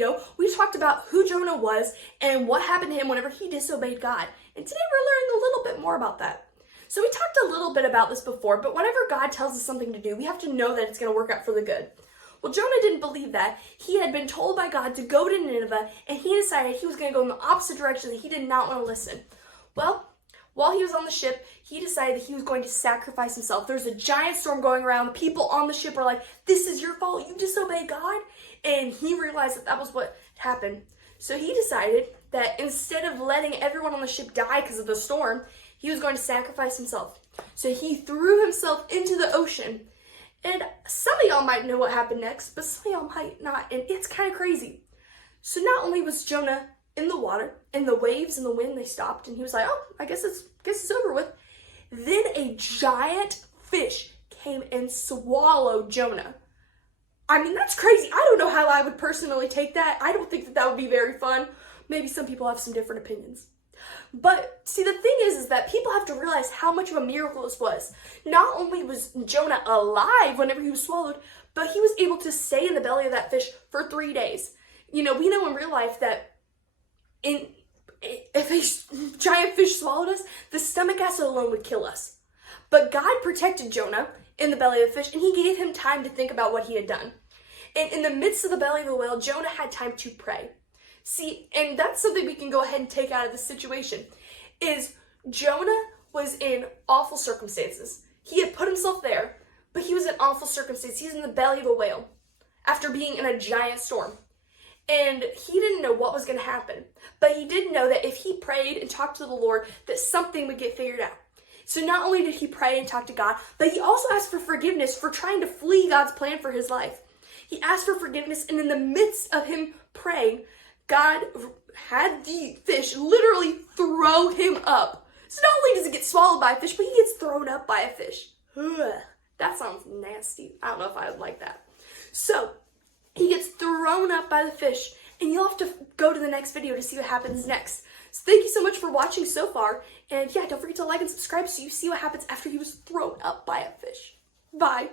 video, we talked about who Jonah was and what happened to him whenever he disobeyed God. And today we're learning a little bit more about that. So we talked a little bit about this before, but whenever God tells us something to do, we have to know that it's going to work out for the good. Well, Jonah didn't believe that. He had been told by God to go to Nineveh, and he decided he was going to go in the opposite direction, that he did not want to listen. Well, while he was on the ship, he decided that he was going to sacrifice himself. There's a giant storm going around. The people on the ship are like, this is your fault. You disobeyed God. And he realized that that was what happened. So he decided that instead of letting everyone on the ship die because of the storm, he was going to sacrifice himself. So he threw himself into the ocean. And some of y'all might know what happened next, but some of y'all might not. And it's kind of crazy. So not only was Jonah in the water, and the waves and the wind, they stopped, and he was like, oh, I guess it's over with. Then a giant fish came and swallowed Jonah. I mean, that's crazy. I don't know how I would personally take that. I don't think that that would be very fun. Maybe some people have some different opinions. But see, the thing is that people have to realize how much of a miracle this was. Not only was Jonah alive whenever he was swallowed, but he was able to stay in the belly of that fish for 3 days. You know, we know in real life that if a giant fish swallowed us, the stomach acid alone would kill us. But God protected Jonah in the belly of the fish, and he gave him time to think about what he had done. And in the midst of the belly of the whale, Jonah had time to pray. See, and that's something we can go ahead and take out of this situation, is Jonah was in awful circumstances. He had put himself there, but he was in awful circumstances. He's in the belly of a whale after being in a giant storm. And he didn't know what was going to happen. But he did know that if he prayed and talked to the Lord, that something would get figured out. So not only did he pray and talk to God, but he also asked for forgiveness for trying to flee God's plan for his life. He asked for forgiveness, and in the midst of him praying, God had the fish literally throw him up. So not only does he get swallowed by a fish, but he gets thrown up by a fish. Ugh, that sounds nasty. I don't know if I would like that. So he gets thrown up by the fish, and you'll have to go to the next video to see what happens next. So thank you so much for watching so far, and yeah, don't forget to like and subscribe so you see what happens after he was thrown up by a fish. Bye.